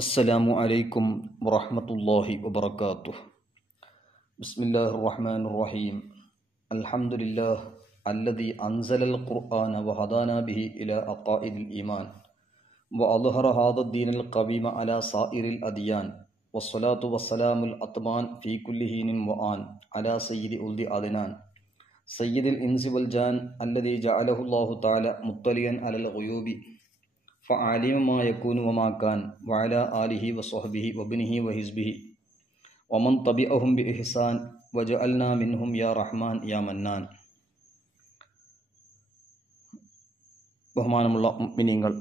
അസ്സലാമു അലൈക്കും വറഹ്മത്തുള്ളാഹി വബറകാതുഹു. ബിസ്മില്ലാഹിർ റഹ്മാനിർ റഹീം. അൽഹംദുലില്ലാഹ് അല്ലദീ അൻസലൽ ഖുർആന വഹദാനാ ബിഹി ഇലാ അഖായിദിൽ ഈമാൻ വഅദ്ഹറ ഹാദാ ദീനൽ ഖവീമ അലാ സായിറിൽ അദിയാൻ വസ്സലാത്തു വസ്സലാമുൽ അത്മാൻ ഫീ കുല്ലി ഹീനിൻ വആൻ അലാ സയ്യിദി ഉൽദി അദ്നാൻ സയ്യിദിൽ ഇൻസി വൽ ജാൻ അല്ലദീ ജഅലഹുല്ലാഹു തആല മുത്തലിയൻ അലൽ ഗുയൂബി ഫഅലിമ മാ യകൂനു വമാ കാൻ വഅലാ ആലിഹി വസ്വഹ്ബിഹി വബ്നിഹി വഹിസ്ബിഹി വമൻ തബിഅഹും ബിഇഹ്സാൻ വജഅൽനാ മിൻഹും യാ റഹ്മാൻ യാ മന്നാൻ. ബഹുമാനമുള്ള മുഅ്മിനീങ്ങൾ,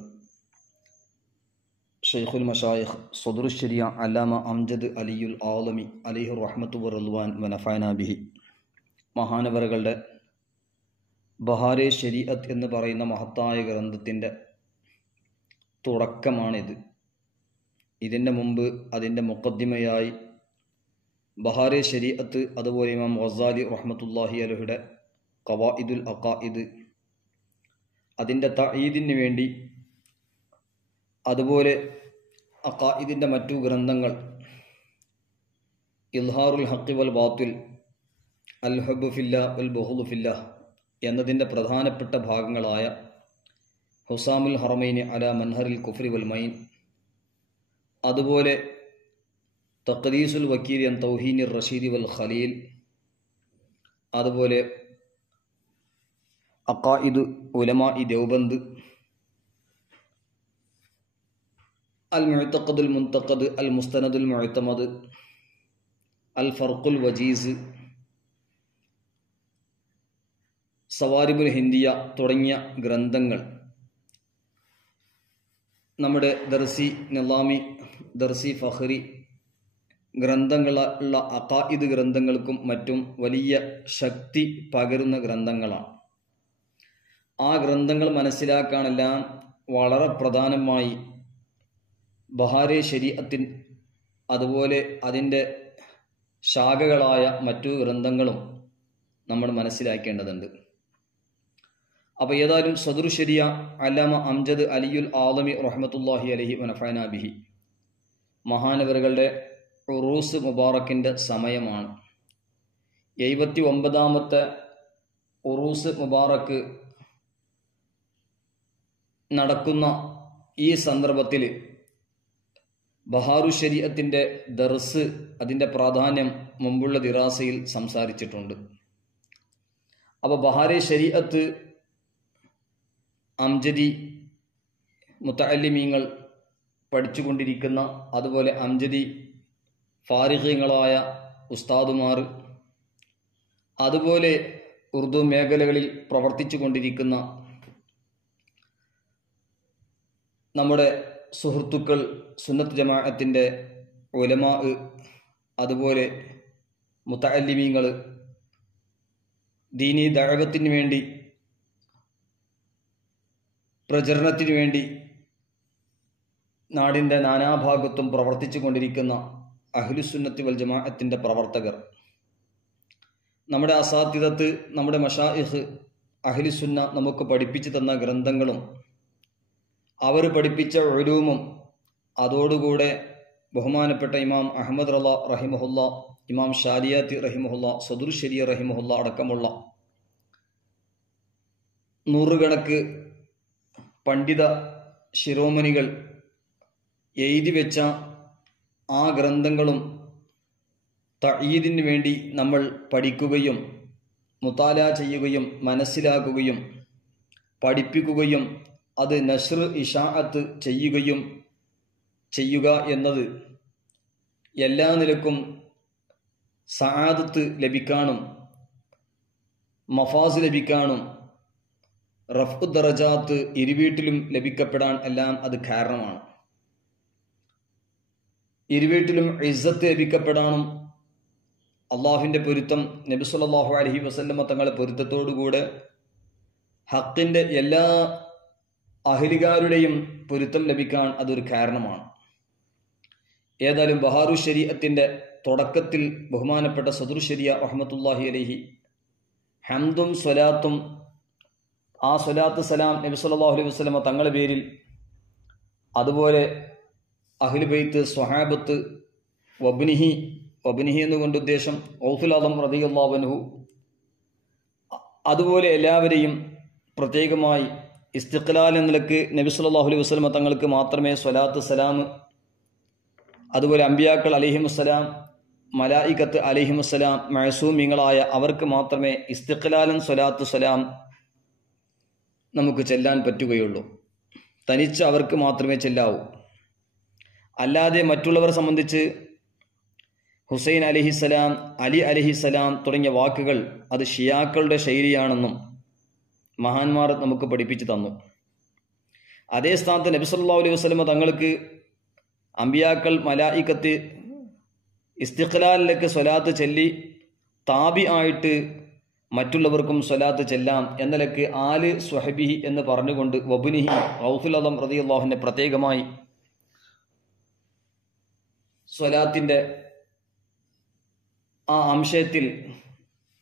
ഷെയ്ഖുൽ മശായിഖ് സദ്റുശ് ശരിയ അല്ലാമ അംജദ് അലിയുൽ ആലമി അലൈഹി റഹ്മത്തു വറദ്വാൻ വനഫഅനാ ബിഹി മഹാനവറുകളുടെ ബഹാരെ ശരീഅത്ത് എന്ന് പറയുന്ന മഹത്തായ ഗ്രന്ഥത്തിൻ്റെ തുടക്കമാണിത്. ഇതിൻ്റെ മുമ്പ് അതിൻ്റെ മുഖദ്ദിമയായി ബഹാരെ ശരീഅത്ത്, അതുപോലെ ഇമാം ഗസാലി റഹ്മത്തുള്ളാഹി അലൈഹിയുടെ ഖവായിദുൽ അഖായിദ്, അതിൻ്റെ തഈദിന് വേണ്ടി, അതുപോലെ അഖായിദിൻ്റെ മറ്റു ഗ്രന്ഥങ്ങൾ ഇൽഹാറുൽ ഹഖ് വൽ ബാത്തിൽ, അൽ ഹബ്ബു ഫില്ലാ വൽ ബുഗ്ദു ഫില്ലാ എന്നതിൻ്റെ പ്രധാനപ്പെട്ട ഭാഗങ്ങളായ ഹുസാമുൽ ഹറമൈനി അലാ മൻഹറിൽ കുഫ്രി വൽ മൈൻ, അതുപോലെ തഖ്ദീസുൽ വക്കീൽ അൻ തൗഹീനിർ റഷീദി വൽ ഖലീൽ, അതുപോലെ അഖായിദ് ഉലമാഇ ദേവബന്ദ്, അൽ മുഅ്തഖദുൽ മുൻതഖദ്, അൽ മുസ്തനദുൽ മുഅ്തമദ്, അൽ ഫർഖുൽ വജീസ്, സവാരിബുൽ ഹിന്ദിയ തുടങ്ങിയ ഗ്രന്ഥങ്ങൾ നമ്മുടെ ദർസി നിലാമി, ദർസി ഫഖ്രി ഗ്രന്ഥങ്ങളുള്ള അഖായിദ് ഗ്രന്ഥങ്ങൾക്കും മറ്റും വലിയ ശക്തി പകരുന്ന ഗ്രന്ഥങ്ങളാണ്. ആ ഗ്രന്ഥങ്ങൾ മനസ്സിലാക്കാനെല്ലാം വളരെ പ്രധാനമായി ബഹാരെ ശരീഅത്തിൻ, അതുപോലെ അതിൻ്റെ ശാഖകളായ മറ്റു ഗ്രന്ഥങ്ങളും നമ്മൾ മനസ്സിലാക്കേണ്ടതുണ്ട്. അപ്പോൾ ഏതായാലും സദ്റു ശരിയ അല്ലാമ അംജദ് അലിയുൽ ആലമി റഹ്മത്തുള്ളാഹി അലൈഹി വനഫഅനാ ബിഹി മഹാനവറുകളുടെ ഉറൂസ് മുബാറക്കിൻ്റെ സമയമാണ്. 79ാമത്തെ ഉറൂസ് മുബാറക്ക് നടക്കുന്ന ഈ സന്ദർഭത്തിൽ ബഹാറു ശരീഅത്തിൻ്റെ ദർസ്, അതിൻ്റെ പ്രാധാന്യം മുമ്പുള്ള ദിറാസയിൽ സംസാരിച്ചിട്ടുണ്ട്. അപ്പോൾ ബഹാരെ ശരീഅത്ത് അംജദി മുതഅല്ലിമീങ്ങൾ പഠിച്ചുകൊണ്ടിരിക്കുന്ന, അതുപോലെ അംജദി ഫാരിഖീങ്ങളായ ഉസ്താദുമാർ, അതുപോലെ ഉറുദു മേഖലകളിൽ പ്രവർത്തിച്ചു കൊണ്ടിരിക്കുന്ന നമ്മുടെ സുഹൃത്തുക്കൾ, സുന്നത്ത് ജമാഅത്തിൻ്റെ ഉലമാ, അതുപോലെ മുതഅല്ലിമീങ്ങൾ, ദീനി ദഅവത്തിന് വേണ്ടി, പ്രചരണത്തിന് വേണ്ടി നാടിൻ്റെ നാനാഭാഗത്തും പ്രവർത്തിച്ചു കൊണ്ടിരിക്കുന്ന അഹ്ലുസുന്നത്തി വൽ ജമാഅത്തിൻ്റെ പ്രവർത്തകർ, നമ്മുടെ അസാതിദത്ത്, നമ്മുടെ മശായിഖ് അഹ്ലുസുന്ന നമുക്ക് പഠിപ്പിച്ചു തന്ന ഗ്രന്ഥങ്ങളും അവർ പഠിപ്പിച്ച ഉലൂമും, അതോടുകൂടെ ബഹുമാനപ്പെട്ട ഇമാം അഹ്മദ് റള റഹിമഹുല്ല, ഇമാം ഷാരിയാത്തി റഹിമഹുല്ല, സദ്റു ശരിയ റഹിമഹുല്ല അടക്കമുള്ള നൂറുകണക്ക് പണ്ഡിത ശിരോമണികൾ എഴുതി വെച്ച ആ ഗ്രന്ഥങ്ങളും തഈദിന് വേണ്ടി നമ്മൾ പഠിക്കുകയും മുതാലാ ചെയ്യുകയും മനസ്സിലാക്കുകയും പഠിപ്പിക്കുകയും അത് നശ്ർ ഇശാഅത്ത് ചെയ്യുക എന്നത് എല്ലാ നിലക്കും സആദത്ത് ലഭിക്കാനും മഫാസ് ലഭിക്കാനും റഫ്ഉ ദറജാത്ത് ഇരുവീട്ടിലും ലഭിക്കപ്പെടാൻ എല്ലാം അത് കാരണമാണ്. ഇരുവീട്ടിലും ഇസ്സത്ത് ലഭിക്കപ്പെടാനും അള്ളാഹുവിൻ്റെ പൊരുത്തം, നബി സല്ലല്ലാഹു അലൈഹി വസല്ലമ തങ്ങളുടെ പൊരുത്തത്തോടുകൂടെ ഹക്കിൻ്റെ എല്ലാ അഹ്ലുകാരുടെയും പൊരുത്തം ലഭിക്കാൻ അതൊരു കാരണമാണ്. ഏതായാലും ബഹാറു ശരീഅത്തിൻ്റെ തുടക്കത്തിൽ ബഹുമാനപ്പെട്ട സദ്റു ശരിയ റഹ്മത്തുള്ളാഹി അലൈഹി ഹംദും സ്വലാത്തും, ആ സ്വലാത്ത് സലാം നബി സല്ലല്ലാഹു അലൈഹി വസല്ലമ തങ്ങളുടെ പേരിൽ, അതുപോലെ അഹ്ലു ബൈത്ത്, സ്വഹാബത്ത്, വബ്നിഹി എന്നുകൊണ്ട് ഉദ്ദേശം ഔഫുൽ ആദം റളിയല്ലാഹു അൻഹു, അതുപോലെ എല്ലാവരെയും പ്രത്യേകമായി ഇസ്തിഖ്ലാൽ എന്ന നിലക്ക് നബി സല്ലല്ലാഹു അലൈഹി വസല്ലം തങ്ങൾക്ക് മാത്രമേ സ്വലാത്ത് സലാം, അതുപോലെ അമ്പിയാക്കൾ അലൈഹിമുസ്സലാം, മലായികത്ത് അലൈഹിമുസ്സലാം, മഅസൂമിങ്ങളായ അവർക്ക് മാത്രമേ ഇസ്തിഖ്ലാലൻ സ്വലാത്തു സലാം നമുക്ക് ചെല്ലാൻ പറ്റുകയുള്ളൂ. തനിച്ച് അവർക്ക് മാത്രമേ ചെല്ലാവൂ. അല്ലാതെ മറ്റുള്ളവരെ സംബന്ധിച്ച് ഹുസൈൻ അലൈഹിസ്സലാം, അലി അലൈഹിസ്സലാം തുടങ്ങിയ വാക്കുകൾ അത് ഷിയാക്കളുടെ ശൈലിയാണെന്നും മഹാന്മാർ നമുക്ക് പഠിപ്പിച്ചു തന്നു. അതേ സ്ഥാനത്ത് നബി സല്ലല്ലാഹു അലൈഹി വസല്ലം തങ്ങൾക്ക് അമ്പിയാക്കൾ, മലായികത്ത് ഇസ്തിഖ്ലാലിലേക്ക് സ്വലാത്ത് ചൊല്ലി താബി ആയിട്ട് മറ്റുള്ളവർക്കും സ്വലാത്ത് ചെല്ലാം എന്ന നിലക്ക് ആല് സ്വഹബിഹി എന്ന് പറഞ്ഞുകൊണ്ട് വബ്നിഹി ഔഫുൽ ആദം റളിയല്ലാഹു അൻഹു പ്രത്യേകമായി സ്വലാത്തിന്റെ ആ അംശത്തിൽ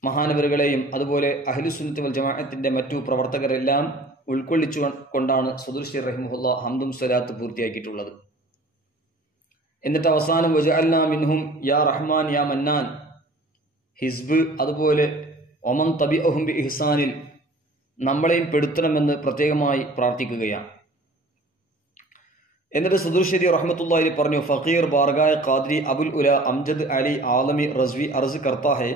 മഹാനവറുകളെയും അതുപോലെ അഹ്ലുസുന്നത്ത് വൽ ജമാഅത്തിന്റെ മറ്റു പ്രവർത്തകരെല്ലാം ഉൾക്കൊള്ളിച്ചു കൊണ്ടാണ് സദുർശി റഹിമഹുല്ലാഹ് ഹംദും സ്വലാത്ത് പൂർത്തിയാക്കിയിട്ടുള്ളത്. എന്നിട്ട് അവസാനം വജഅൽനാ മിൻഹും യാ റഹ്മാൻ യാ മന്നാൻ, ഹിസ്ബ്, അതുപോലെ ഒമൻ തബിഅഹും ബി ഇഹ്സാനിൽ നമ്മളെയും പെടുത്തണമെന്ന് പ്രത്യേകമായി പ്രാർത്ഥിക്കുകയാണ്. എന്നിട്ട് സദുർശരി റഹ്മത്തുള്ളാഹി പറഞ്ഞു, ഫഖീർ ബാർഗായ ഖാദരി अबुल उला अमजद अली आलमी रज़वी अर्ज करता है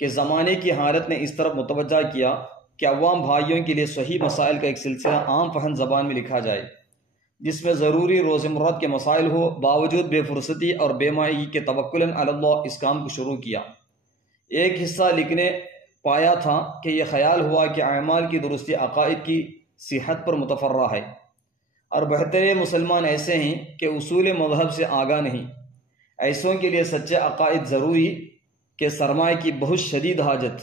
कि ज़माने की हालत ने इस तरफ मुतवज्जा किया कि अवाम भाइयों के लिए सही मसाइल का एक सिलसिला आम फहम ज़बान में लिखा जाए, जिसमें ज़रूरी रोज़मर्रा के मसाइल हो, बावजूद बेफुर्सती और बेमाही के तवक्कुलन अलल्लाह इस काम को शुरू किया। एक हिस्सा लिखने पाया था कि यह ख्याल हुआ कि अमाल की दुरुस्ती अकाइद की सिहत पर मुतफर्रा है और बेहतरीन मुसलमान ऐसे हैं कि उसूल मज़हब से आगाह नहीं। ऐसों के लिए सच्चे अकाइद ज़रूरी के सरमाए की बहुत शदीद हाजत,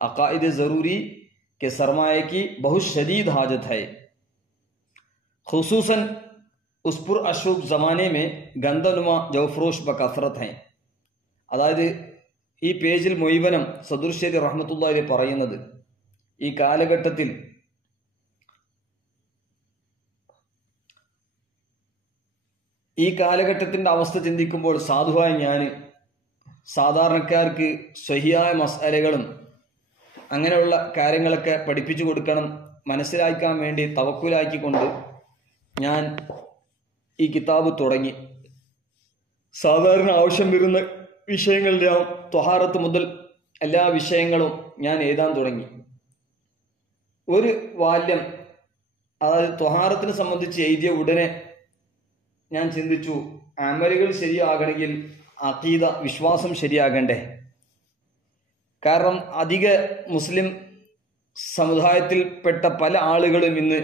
अकाइद ज़रूरी के सरमाए की बहुत शदीद हाजत है, खुसूसन उस पुर अशूक ज़माने में गंदनुमा जवफ्रोश बकसरत हैं. അതായത് ഈ പേജിൽ മുഴുവനും സദുർശേരി റഹ്മത്തുള്ളാഹി പറയുന്നത് ഈ കാലഘട്ടത്തിൽ കാലഘട്ടത്തിന്റെ അവസ്ഥ ചിന്തിക്കുമ്പോൾ സാധുവായ ഞാൻ സാധാരണക്കാർക്ക് സ്വഹിയായ മസ്അലകളും അങ്ങനെയുള്ള കാര്യങ്ങളൊക്കെ പഠിപ്പിച്ചു കൊടുക്കണം, മനസ്സിലാക്കാൻ വേണ്ടി തവക്കുലാക്കിക്കൊണ്ട് ഞാൻ ഈ കിതാബ് തുടങ്ങി. സാധാരണ ആവശ്യം വരുന്ന വിഷയങ്ങളുടെ ത്വഹാറത്ത് മുതൽ എല്ലാ വിഷയങ്ങളും ഞാൻ എഴുതാൻ തുടങ്ങി. ഒരു വാല്യം, അതായത് ത്വഹാറത്തിനെ സംബന്ധിച്ച് എഴുതിയ ഉടനെ ഞാൻ ചിന്തിച്ചു, അമലുകൾ ശരിയാകണമെങ്കിൽ അഖീദ, വിശ്വാസം ശരിയാകണ്ടേ. കാരണം അധിക മുസ്ലിം സമുദായത്തിൽപ്പെട്ട പല ആളുകളും ഇന്ന്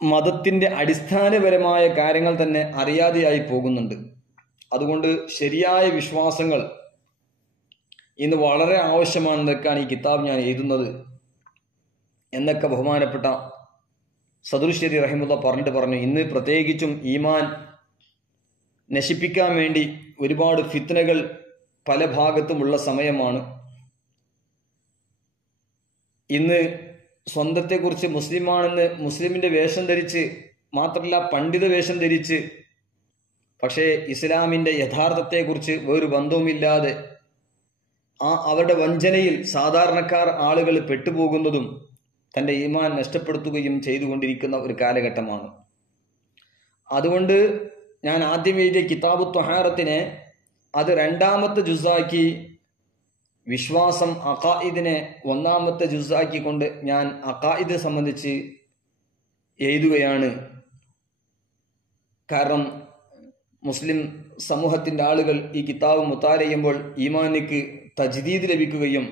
മതത്തിന്റെ അടിസ്ഥാനപരമായ കാര്യങ്ങൾ തന്നെ അറിയാതെയായി പോകുന്നുണ്ട്. അതുകൊണ്ട് ശരിയായ വിശ്വാസങ്ങൾ ഇന്ന് വളരെ ആവശ്യമാണെന്നൊക്കെയാണ് ഈ കിതാബ് ഞാൻ എഴുതുന്നത് എന്നൊക്കെ ബഹുമാനപ്പെട്ട സദുർശേരി റഹിമുള്ള പറഞ്ഞു. ഇന്ന് പ്രത്യേകിച്ചും ഈമാൻ നശിപ്പിക്കാൻ വേണ്ടി ഒരുപാട് ഫിത്നകൾ പല ഭാഗത്തുമുള്ള സമയമാണ്. ഇന്ന് സ്വന്തത്തെക്കുറിച്ച് മുസ്ലിമാണെന്ന് മുസ്ലിമിന്റെ വേഷം ധരിച്ച്, മാത്രമല്ല പണ്ഡിത വേഷം ധരിച്ച്, പക്ഷേ ഇസ്ലാമിന്റെ യഥാർത്ഥത്തെക്കുറിച്ച് വേറൊരു ബന്ധവുമില്ലാതെ അവരുടെ വഞ്ചനയിൽ സാധാരണക്കാർ ആളുകൾ പെട്ടുപോകുന്നതും തൻ്റെ ഈമാൻ നഷ്ടപ്പെടുത്തുകയും ചെയ്തുകൊണ്ടിരിക്കുന്ന ഒരു കാലഘട്ടമാണ്. അതുകൊണ്ട് ഞാൻ ആദ്യം എഴുതിയ കിതാബു ത്വഹാറത്തിനെ അത് രണ്ടാമത്തെ ജുസാക്കി, വിശ്വാസം അഖായിദിനെ ഒന്നാമത്തെ ജുസാക്കിക്കൊണ്ട് ഞാൻ അഖായിദ് സംബന്ധിച്ച് എഴുതുകയാണ്. കാരണം മുസ്ലിം സമൂഹത്തിൻ്റെ ആളുകൾ ഈ കിതാബ് മുത്താല ചെയ്യുമ്പോൾ ഈമാനിക്ക് തജ്ദീദ് ലഭിക്കുകയും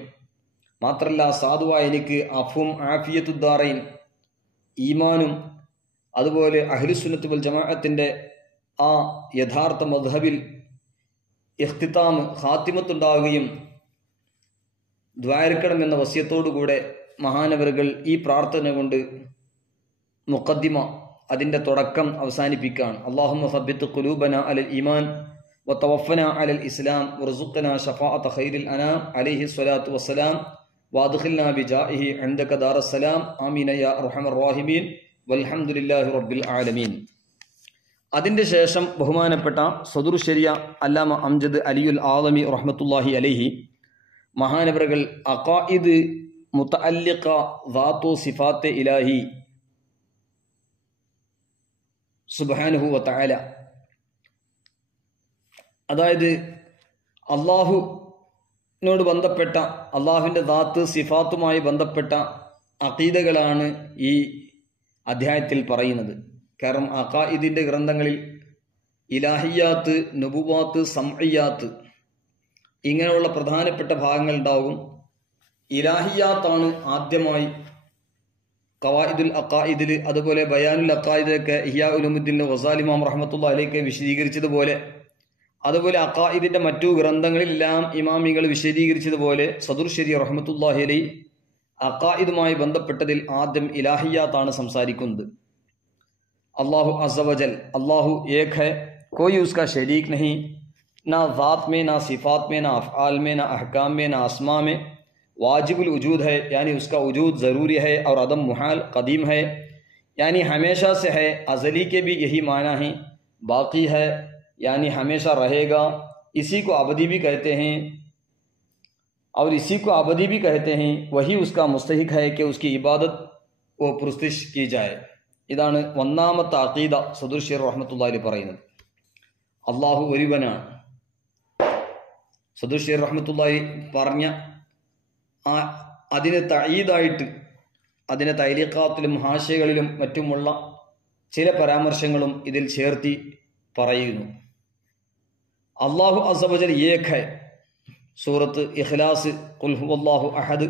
മാത്രമല്ല സാധുവായ എനിക്ക് അഫും ആഫിയത്തുദ്ദാറൈൻ, ഈമാനും അതുപോലെ അഹ്ലുസുന്നത്ത് വൽ ജമാഅത്തിന്റെ ആ യഥാർത്ഥ മദ്ഹബിൽ ഇഖ്തിതാം, ഖാത്തിമത്തുണ്ടാവുകയും ദ്വാരക്കണം എന്ന വസിയത്തോടുകൂടെ മഹാനവറുകൾ ഈ പ്രാർത്ഥന കൊണ്ട് മുഖദ്ദിമ, അതിന്റെ തുടക്കം അവസാനിപ്പിക്കുകയാണ്. അല്ലാഹുമ്മ സബ്ബിത് ഖുലൂബന അലൽ ഈമാൻ വതവഫന അലൽ ഇസ്ലാം വർസുഖ്ന ശഫാഅത ഖൈറിൽ അനാം അലൈഹി സ്വലാത്തു വസ്സലാം വഅദ്ഖിൽനാ ബിജാഇഹി ഇൻദക ദാറസ്സലാം ആമീൻ യാ അർഹമർ റഹീമീൻ വൽഹംദുലില്ലാഹി റബ്ബിൽ ആലമീൻ. അതിൻ്റെ ശേഷം ബഹുമാനപ്പെട്ട സദുർ ശരിയ അല്ലാമ അംജദ് അലിയുൽ ആലമി റഹ്മത്തുള്ളാഹി അലൈഹി മഹാനവറുകൾ അഖായിദ് മുതഅല്ലിഖ ദാത്തു സിഫാത്തെ ഇലാഹി സുബ്ഹാനഹു വ തആല, അതായത് അള്ളാഹുവിനോട് ബന്ധപ്പെട്ട അള്ളാഹുവിൻ്റെ ദാത്ത് സിഫാത്തുമായി ബന്ധപ്പെട്ട അഖീദകളാണ് ഈ അധ്യായത്തിൽ പറയുന്നത്. കാരണം അഖായിദിൻ്റെ ഗ്രന്ഥങ്ങളിൽ ഇലാഹിയാത്ത്, നുബുവാത്ത്, സംഇയാത്ത് ഇങ്ങനെയുള്ള പ്രധാനപ്പെട്ട ഭാഗങ്ങൾ ഉണ്ടാകും. ഇലാഹിയാത്താണ് ആദ്യമായി ഖവായിദുൽ അഖായിദിൽ, അതുപോലെ ബയാനുൽ അഖായിദൊക്കെ ഇഹ്യാ ഉലൂമുദ്ദീൻ ഗസാലി ഇമാം റഹ്മത്തുള്ളാഹി അലൈഹി വിശദീകരിച്ചതുപോലെ, അതുപോലെ അഖായിദിൻ്റെ മറ്റു ഗ്രന്ഥങ്ങളിലെല്ലാം ഇമാമികൾ വിശദീകരിച്ചതുപോലെ സദുർ ശരിയ റഹ്മത്തുള്ളാഹി അലൈഹി അഖായിദുമായി ബന്ധപ്പെട്ടതിൽ ആദ്യം ഇലാഹിയാത്താണ് സംസാരിക്കുന്നത്. अल्लाह अज़्ज़ व जल, अल्लाह एक है, कोई उसका शरीक नहीं, ना ज़ात में, ना सिफ़ात में, ना अफ़आल में, ना अहकाम में, ना अस्मा में, वाजिबुल वजूद है यानी उसका वजूद ज़रूरी है, और अदम मुहाल क़दीम है यानी हमेशा से है, अज़ली के भी यही माना है, बाकी है यानी हमेशा रहेगा, इसी को अबदी भी कहते हैं, और इसी को अबदी भी कहते हैं, वही उसका मुस्तहिक है कि उसकी इबादत व पुरस्तिश की जाए. ഇതാണ് ഒന്നാമത്തെ അഖീദ സദുർ ശരി റഹ്മത്തുള്ളാഹി പറയുന്നത്. അള്ളാഹു ഒരുവനാണ്. സദുർ ശരി റഹ്മത്തുള്ളാഹി പറഞ്ഞ അതിന് തഈദായിട്ട് അതിനെ തൈലീഖാത്തിലും ഹാശിയകളിലും മറ്റുമുള്ള ചില പരാമർശങ്ങളും ഇതിൽ ചേർത്തി പറയുന്നു. അല്ലാഹു അസ്സ വജൽ ഏക് ഹൈ, സൂറത്ത് ഇഖ്ലാസ് ഖുൽ ഹുവല്ലാഹു അഹദ്,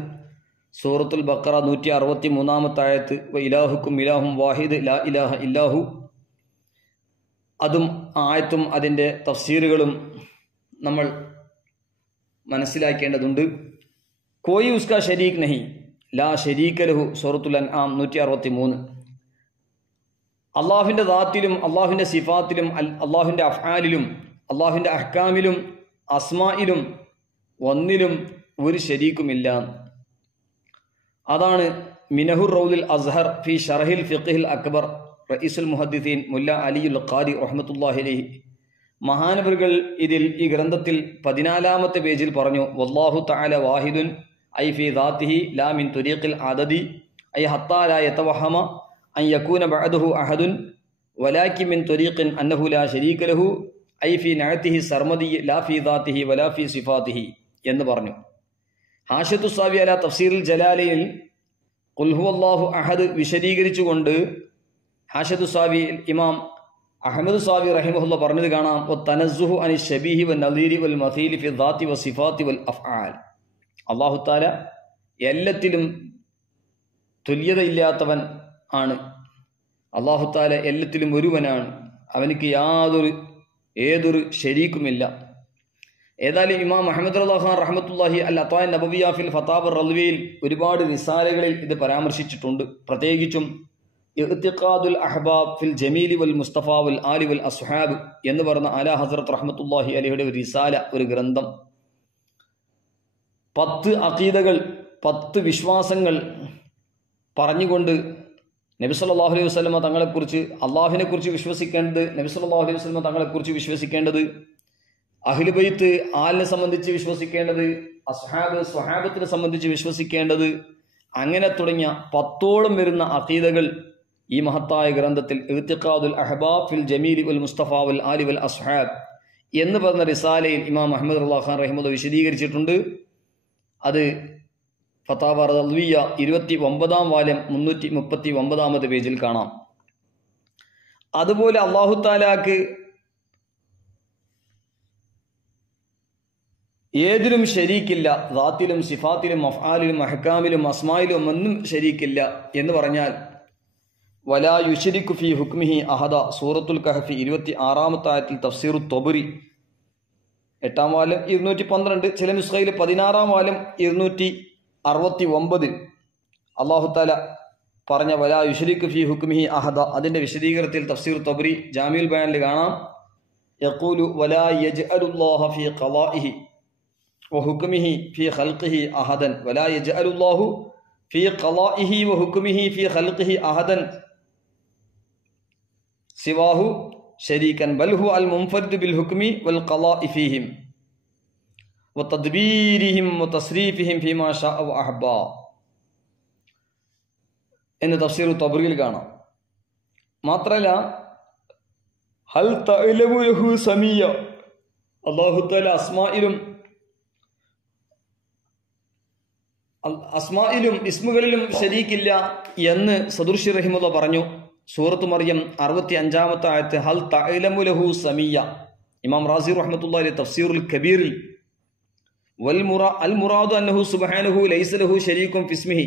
സൂറത്തുൽ ബഖറ 163 ആയത്ത് വ ഇലാഹുക്കും ഇലാഹും വാഹിദ് ലാ ഇലാഹ ഇല്ലാഹു, അതും ആയത്തും അതിൻ്റെ തഫ്സീറുകളും നമ്മൾ മനസ്സിലാക്കേണ്ടതുണ്ട്. കോയി ഉസ്കാ ശരീക് നഹി ലാ ശരീക ലഹു, സൂറത്തുൽ അൻആം 163. അള്ളാഹുവിൻ്റെ ദാത്തിലും അള്ളാഹുവിൻ്റെ സിഫാത്തിലും അള്ളാഹുവിൻ്റെ അഫ്ആലിലും അള്ളാഹുവിൻ്റെ അഹ്കാമിലും അസ്മായിലും ഒന്നിലും ഒരു ശരീക്കുമില്ല. അതാണ് മിനഹുർ റൗദുൽ അസ്ഹർ ഫി ഷർഹിൽ ഫിഖ്ഹിൽ അക്ബർ റഈസുൽ മുഹദ്ദിസീൻ മുല്ല അലിയുൽ ഖാരി റഹ്മത്തുള്ളാഹി അലൈഹി മഹാനവറുകൾ ഈ ഗ്രന്ഥത്തിൽ 14-ാമത്തെ പേജിൽ പറഞ്ഞു, വല്ലാഹു തആല വാഹിദുൻ ഐ ഫി ദാത്തിഹി ലാ മിൻ തുരീഖിൽ അദദി ഐ ഹത്താ ലാ യതവഹമ അൻ യകൂന ബഅദഹു അഹദുൻ വലാകിൻ മിൻ തുരീഖിൻ അന്നഹു ലാ ശരീക ലഹു ഐ ഫി നഅതിഹി സർമദി ലാ ഫി ദാത്തിഹി വലാ ഫി സിഫാത്തിഹി എന്ന് പറഞ്ഞു. ഹാഷിയത്തു സാവി അല തഫ്സീറുൽ ജലാലയിൽ ഖുൽ ഹുവല്ലാഹു അഹദ് വിശദീകരിച്ചുകൊണ്ട് ഹാഷിയത്തു സാവി ഇമാം അഹ്മദ് സാവി റഹിമഹുല്ലാഹ് പറഞ്ഞത് കാണാം, വതനസ്സുഹു അനി ശബീഹി വന്നദീരി വൽ മസീലി ഫി ദാത്തി വസിഫാത്തി വൽ അഫ്ആൽ. അല്ലാഹു തആല എല്ലാത്തിലും തുല്യതയില്ലാത്തവൻ ആണ്. അല്ലാഹു തആല എല്ലാത്തിലും ഒരുവനാണ്, അവനിക്ക് ഏതൊരു ശരീക്കുമില്ല. ഏതായാലും ഇമാം മുഹമ്മദ് ഖാൻ റഹ്മത്തുള്ളാഹി അൽ അത്വാൻ നബവിയ ഫിൽ ഫതാവ റൽവിയിൽ ഒരുപാട് റിസാലകളിൽ ഇത് പരാമർശിച്ചിട്ടുണ്ട്. പ്രത്യേകിച്ചും ഇഅ്തിഖാദുൽ അഹ്ബാബ് ഫിൽ ജമീലി വൽ മുസ്തഫ വൽ ആലി വൽ അസ്ഹാബ് എന്ന് പറഞ്ഞ ആല ഹസ്രത്ത് റഹ്മത്തുള്ളാഹി അലൈഹിയുടെ ഒരു റിസാല, ഒരു ഗ്രന്ഥം, 10 അഖീദകൾ, 10 വിശ്വാസങ്ങൾ പറഞ്ഞുകൊണ്ട് നബി സല്ലല്ലാഹു അലൈഹി വസല്ലമ തങ്ങളെക്കുറിച്ച്, അള്ളാഹുവിനെ കുറിച്ച് വിശ്വസിക്കേണ്ടത്, നബി സല്ലല്ലാഹു അലൈഹി വസല്ലമ തങ്ങളെക്കുറിച്ച് വിശ്വസിക്കേണ്ടത്, അഹ്ലു ബൈത്ത് ആലിനെ സംബന്ധിച്ച് വിശ്വസിക്കേണ്ടത്, അസ്ഹാബ് സ്വഹാബത്തിനെ സംബന്ധിച്ച് വിശ്വസിക്കേണ്ടത്, അങ്ങനെ തുടങ്ങിയ 10ഓളം വരുന്ന അഖീദകൾ ഈ മഹത്തായ ഗ്രന്ഥത്തിൽ ഇഅ്തിഖാദുൽ അഹ്ബാബ് ഫിൽ ജമീലി വൽ മുസ്തഫ വൽ ആലി വൽ അസ്ഹാബ് എന്ന് പറഞ്ഞ റിസാലയിൽ ഇമാം മുഹമ്മദ് ഖാൻ റഹിമഹുല്ലാഹ് വിശദീകരിച്ചിട്ടുണ്ട്. അത് ഫതാവ റൽവിയ 29-ാം വാല്യം 339-ാമത്തെ പേജിൽ കാണാം. അതുപോലെ അല്ലാഹു തആലാക്ക് ഏതിലും ശരീക്കില്ല, ദാത്തിലും സിഫാത്തിലും അഫ്ആലിലും അഹ്കാമിലും അസ്മായിലും ഒന്നും ശരീക്കില്ല എന്ന് പറഞ്ഞാൽ വലാ യുശ്രികു ഫീ ഹുക്മിഹി അഹദ, സൂറത്തുൽ കഹ്ഫി 26-ാമത്തെ ആയത്തിൽ തഫ്സീറു തൊബരി 8-ാം വാല്യം 212, ചില നുസ്ഖയിൽ 16-ാം വാല്യം 269 അല്ലാഹു തആല പറഞ്ഞ വലാ യുശ്രികു ഫീ ഹുക്മിഹി അഹദ അതിന്റെ വിശദീകരണത്തിൽ തഫ്സീർ തൊബരി ജാമിഉൽ ബയാനിൽ കാണാം, യഖൂലു വലാ യജ്അലുല്ലാഹ ഫീ ഖളാഇഹി വഹുക്മിഹി ഫീ ഖൽഖിഹി അഹദൻ വലാ യജ്അലുല്ലാഹു ഫീ ഖളാഇഹി വഹുക്മിഹി ഫീ ഖൽഖിഹി അഹദൻ സിവാഹു ശരീകൻ ബൽ ഹുവ അൽ മുൻഫരിദു ബിൽ ഹുക്മി വൽ ഖളാഇ ഫീഹിം വതദ്ബീരിഹിം വതസ്രീഫിഹിം ഫീമാ ശാഅ വഅഹബ്ബ എന്ന് തഫ്സീർ തബ്രിയിൽ കാണാം. മാത്രമല്ല ഹൽ തഅലമു ലഹു സമീയ, അല്ലാഹു തആല അസ്മായിലും ഇസ്മുകളിലും ശരീക്കില്ല എന്ന് സദുർശി റഹിമുള്ള പറഞ്ഞു. സൂറത്ത് മറിയം 65-ാമത്തെ ആയത്ത് ഹൽ തഅലമു ലഹു സമീയ. ഇമാം റാസി റഹ്മത്തുള്ളാഹി തഫ്സീറുൽ കബീറിൽ അൽ മുറാദു അന്നഹു സുബ്ഹാനഹു ലൈസ ലഹു ശരീകുൻ ഫിസ്മിഹി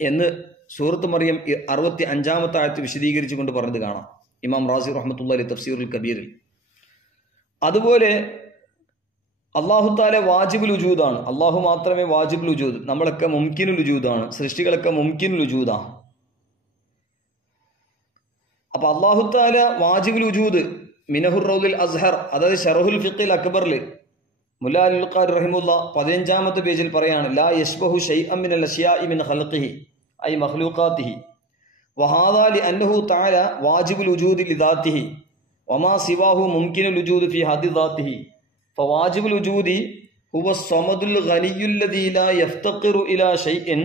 എന്ന് സൂറത്ത് മറിയം 65-ാമത്തെ ആയത്ത് വിശദീകരിച്ചുകൊണ്ട് പറഞ്ഞത് കാണാം ഇമാം റാസി റഹ്മത്തുള്ളാഹി തഫ്സീറുൽ കബീറിൽ. അതുപോലെ അല്ലാഹു തആല വാജിബുൽ വജൂദാണ്. അല്ലാഹു മാത്രമേ വാജിബുൽ വജൂദ്, നമ്മളൊക്കെ മുംകിനുൽ വജൂദാണ്, സൃഷ്ടികളൊക്കെ മുംകിനുൽ വജൂദാണ്. അപ്പൊ അല്ലാഹു തആല വാജിബുൽ വജൂദ് മിനഹുർ റൗദിൽ അസ്ഹർ, അതായത് ശറഹുൽ ഫിഖിൽ അക്ബറിൽ മുല്ലാ അൽ ഖാരി റഹിമുള്ള 15-ാമത്തെ പേജിൽ പറയാണ് ലാ യശ്ബഹു ശൈഅൻ മിനൽ അശ്യാഇ മിൻ ഖൽഖിഹി ഐ മഖ്ലൂഖാതിഹി വഹാദാ ലിഅന്നഹു തആല വാജിബുൽ വജൂദി ലിദാതിഹി വമാ സിവാഹു മുംകിനുൽ വജൂദ് ഫി ഹദ്ദി ദാതിഹി ഫവാജിബുൽ വജൂദി ഹുവ സമദുൽ ഗനിയ്യുൽ ലദീ ലാ യഫ്തഖിറു ഇലാ ശൈഇൻ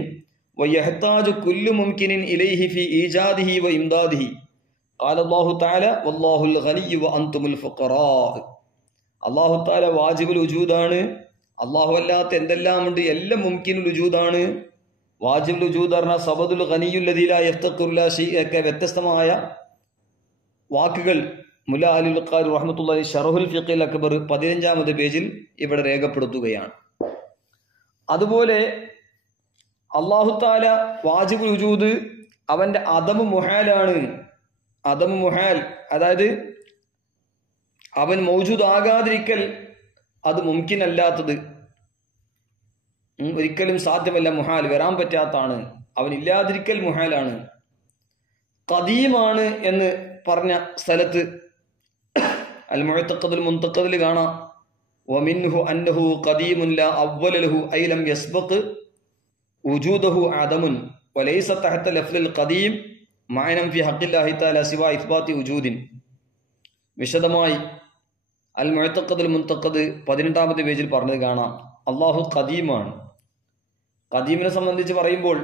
വയഹ്താജു കുല്ലു മുംകിനിൻ ഇലൈഹി ഫി ഈജാദിഹി വ ഇംദാദിഹി ഖാല അല്ലാഹു തആല വല്ലാഹുൽ ഗനിയ്യു വ അൻതുമുൽ ഫുഖറാ. അല്ലാഹു തആല വാജിബുൽ വജൂദാണ്. അല്ലാഹു അല്ലാത്ത എന്തെല്ലാം ഉണ്ട് എല്ലാം മുംകിനുൽ വജൂദാണ്. വാജിബുൽ വജൂദ് പറഞ്ഞാൽ സബദുൽ ഗനിയ്യുൽ ലദീ ലാ യഫ്തഖിറു ഇലാ ശൈഇൻ ഒക്കെ വ്യത്യസ്തമായ വാക്കുകൾ മുല്ലാ അൽ ഖാരി റഹ്മത്തുള്ളാഹി ശറഹുൽ ഫിഖിൽ അക്ബർ 15-ാമത്തെ പേജിൽ ഇവിടെ രേഖപ്പെടുത്തുകയാണ്. അതുപോലെ അല്ലാഹു തആല വാജിബുൽ വജൂദ് അവന്റെ അദമു മുഹാലാണ്. അദമു മുഹാൽ അതായത് അവൻ മൗജൂദ് ആകാതിരിക്കൽ അത് മുംകിൻ അല്ലാത്തത്, ഒരിക്കലും സാധ്യമല്ല, മുഹാൽ വരാൻ പറ്റാത്താണ്. അവൻ ഇല്ലാതിരിക്കൽ മുഹാലാണ്. ഖദീമാണ് എന്ന് പറഞ്ഞ സ്ഥലത്ത് അൽ മുഅ്തഖദുൽ മുൻതഖദിൽ കാണാം വമിൻഹു അന്നഹു ഖദീമുൻ ലാ അവ്വല ലഹു ഐ ലം യസ്ബഖ് വജൂദഹു അദമുൻ വലൈസ തഹത ലഫ്ലുൽ ഖദീം മഅനം ഫി ഹഖില്ലാഹി തആല സിവാ ഇസ്ബാത്തി വജൂദിൻ. വിശദമായി അൽ മുഅ്തഖദുൽ മുൻതഖദ് 18-ാമത്തെ പേജിൽ പറഞ്ഞത് കാണാം അല്ലാഹു ഖദീമാണ്. ഖദീമിനെ സംബന്ധിച്ച് പറയുമ്പോൾ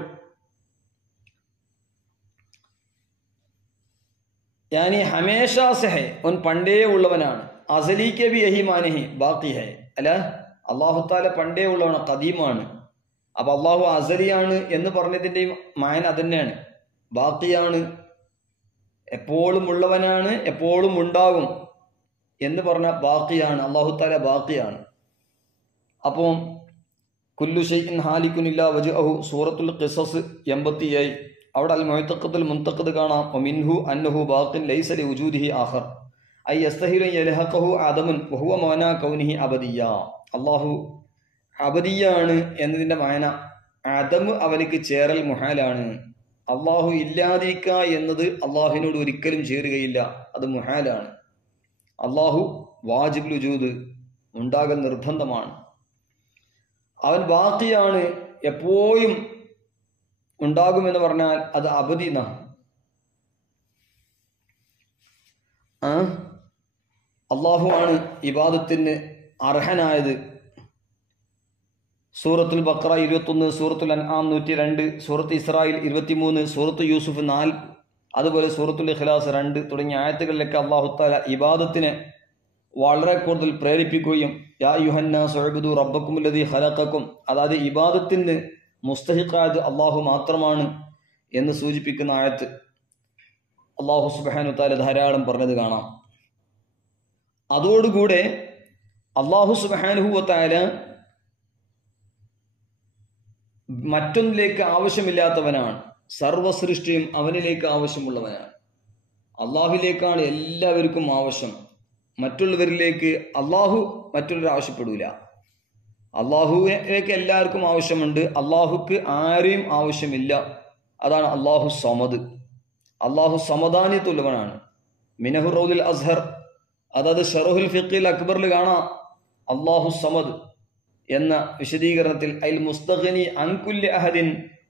यानी हमेशा से है, उन പണ്ടേ ഉള്ളവനാണ്. അസലി കെ ബി യഹി മാനഹി ബാക്കി ഹൈ അല്ല, അല്ലാഹു തആല പണ്ടേ ഉള്ളവനാണ്, ഖദീമാണ്. അപ്പൊ അല്ലാഹു അസലിയാണ് എന്ന് പറഞ്ഞതിന്റെയും മാന അതന്നെയാണ്. ബാക്കിയാണ്, എപ്പോഴും ഉള്ളവനാണ്, എപ്പോഴും ഉണ്ടാകും എന്ന് പറഞ്ഞ ബാക്കിയാണ്. അല്ലാഹു തആല ബാക്കിയാണ്. അപ്പോൾ കുല്ലു ഷൈഇൻ ഹാലികുൻ ഇല്ലാ വജ്ഹഹു സൂറത്തുൽ ഖിസസ് 87 അവിടെ അൽ മുഅ്തഖദുൽ മുൻതഖദ് കാണാം വമിൻഹു അന്നഹു ബാഖിൻ ലൈസ ലിവജൂദിഹി ആഖർ ഐ യസ്തഹിലു യൽഹഖഹു ആദമുൻ വഹുവ മാനാ കൗനിഹി അബദിയ്യ. അല്ലാഹു അബദിയാണ് എന്നതിന്റെ മാന ആദം അവനിക്ക് ചേരൽ മുഹാലാണ്. അല്ലാഹു ഇല്ലാതിരിക്കുക എന്നത് അല്ലാഹുവിനോട് ഒരിക്കലും ചേരുകയില്ല, അത് മുഹാലാണ്. അല്ലാഹു വാജിബുൽ വജൂദ് ഉണ്ടാകൽ നിർബന്ധമാണ്. അവൻ ബാക്കിയാണ്, എപ്പോഴും ഉണ്ടാകുമെന്ന് പറഞ്ഞാൽ അത് അബദിന. അല്ലാഹു ആണ് ഇബാദത്തിന് അർഹനായത്. സൂറത്തുൽ ബഖറ 21, സൂറത്തുൽ അൻആം 102, സൂറത്ത് ഇസ്രായിൽ 23, സൂറത്ത് യൂസുഫ് 4, അതുപോലെ സൂറത്തുൽ ഇഖ്ലാസ് 2 തുടങ്ങിയ ആയത്തുകളിലൊക്കെ അല്ലാഹു തആല ഇബാദത്തിനെ വളരെ കൂടുതൽ പ്രേരിപ്പിക്കുകയും യാ അയ്യുഹന്നാസു ഉബ്ദു റബ്ബക്കുമുല്ലദീ ഖലഖക്കും, അതായത് ഇബാദത്തിന് മുസ്തഹിഖായത് അല്ലാഹു മാത്രമാണ് എന്ന് സൂചിപ്പിക്കുന്ന ആയത്ത് അല്ലാഹു സുബ്ഹാനഹു വ തആല ധാരാളം പറഞ്ഞത് കാണാം. അതോടുകൂടെ അല്ലാഹു സുബ്ഹാനഹു വ തആല മറ്റൊന്നിലേക്ക് ആവശ്യമില്ലാത്തവനാണ്. സർവസൃഷ്ടിയും അവനിലേക്ക് ആവശ്യമുള്ളവനാണ്. അള്ളാഹുവിലേക്കാണ് എല്ലാവർക്കും ആവശ്യം. മറ്റുള്ളവരിലേക്ക് അള്ളാഹു മറ്റുള്ളവർ ആവശ്യപ്പെടൂല. അള്ളാഹുവിലേക്ക് എല്ലാവർക്കും ആവശ്യമുണ്ട്, അള്ളാഹുക്ക് ആരെയും ആവശ്യമില്ല. അതാണ് അള്ളാഹു സമദ്. അള്ളാഹു സമദാനിയത്തുള്ളവനാണ്. മിനഹു റൗദിൽ അസ്ഹർ, അതായത് ഷറഹുൽ ഫിഖിൽ അക്ബറിൽ കാണാം അള്ളാഹു സമദ് എന്ന വിശദീകരണത്തിൽ അൽ മുസ്തഗ്നി അൻ കുല്ലി അഹദിൻ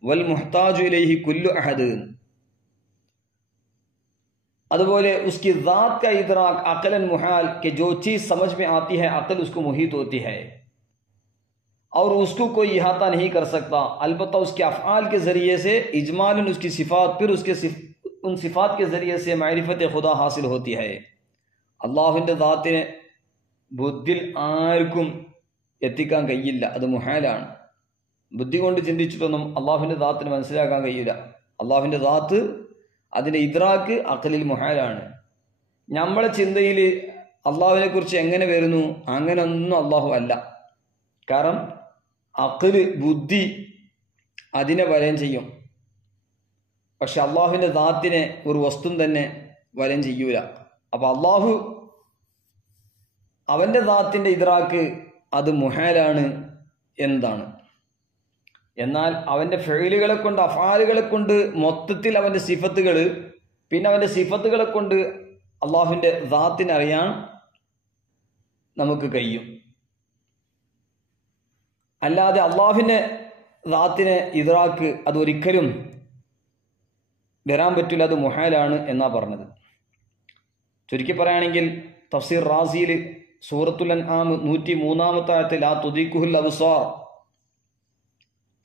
വൽ മുഹ്താജു ഇലൈഹി കുല്ലു അഹദ്. അതുപോലെ उसकी ज़ात का इदराक अक़लन मुहाल कि जो चीज़ समझ में आती है अक़ल उसको मुहीत होती है और उसको कोई इहाता नहीं कर सकता। अलबत्ता उसके अफ़आल के ज़रिए से इजमालन उसकी सिफ़ात, फिर उन सिफ़ात के ज़रिए से मारिफत खुदा हासिल होती है। അള്ളാഹുവിൻ്റെ ദാത്തിനെ ബുദ്ധിയിൽ ആർക്കും എത്തിക്കാൻ കഴിയില്ല, അത് മുഹാലാണ്. ബുദ്ധി കൊണ്ട് ചിന്തിച്ചിട്ടൊന്നും അള്ളാഹുവിൻ്റെ ദാത്തിന് മനസ്സിലാക്കാൻ കഴിയില്ല. അള്ളാഹുവിൻ്റെ ദാത്ത്, അതിൻ്റെ ഇദ്രാക്ക് അഖലിൽ മുഹാലാണ്. നമ്മളെ ചിന്തയിൽ അള്ളാഹുവിനെ കുറിച്ച് എങ്ങനെ വരുന്നു, അങ്ങനെയൊന്നും അള്ളാഹു അല്ല. കാരണം അഖല്, ബുദ്ധി അതിനെ വലയം ചെയ്യും. പക്ഷെ അള്ളാഹുവിൻ്റെ ദാത്തിനെ ഒരു വസ്തു തന്നെ വലയം ചെയ്യൂല. അപ്പൊ അള്ളാഹു അവന്റെ ദാത്തിന്റെ ഇദ്രാക്ക് അത് മുഹാലാണ് എന്നതാണ്. എന്നാൽ അവന്റെ ഫെയിലുകളെ കൊണ്ട്, അഫാലുകളെ കൊണ്ട്, മൊത്തത്തിൽ അവന്റെ സിഫത്തുകൾ, പിന്നെ അവന്റെ സിഫത്തുകളെ കൊണ്ട് അള്ളാഹുവിന്റെ ദാത്തിനെ അറിയാൻ നമുക്ക് കഴിയും. അല്ലാതെ അള്ളാഹുവിന്റെ ദാത്തിനെ ഇദ്രാക്ക് അത് ഒരിക്കലും വരാൻ പറ്റില്ല, അത് മുഹാലാണ് എന്നാ പറഞ്ഞത്. ചുരുക്കി പറയുകയാണെങ്കിൽ തഫ്സീർ റാസിയിൽ സൂറത്തുൽ അൻആം 103-ാമത്തെ ആയത്തിൽ ലാ തുദീഖുൽ അബ്സാർ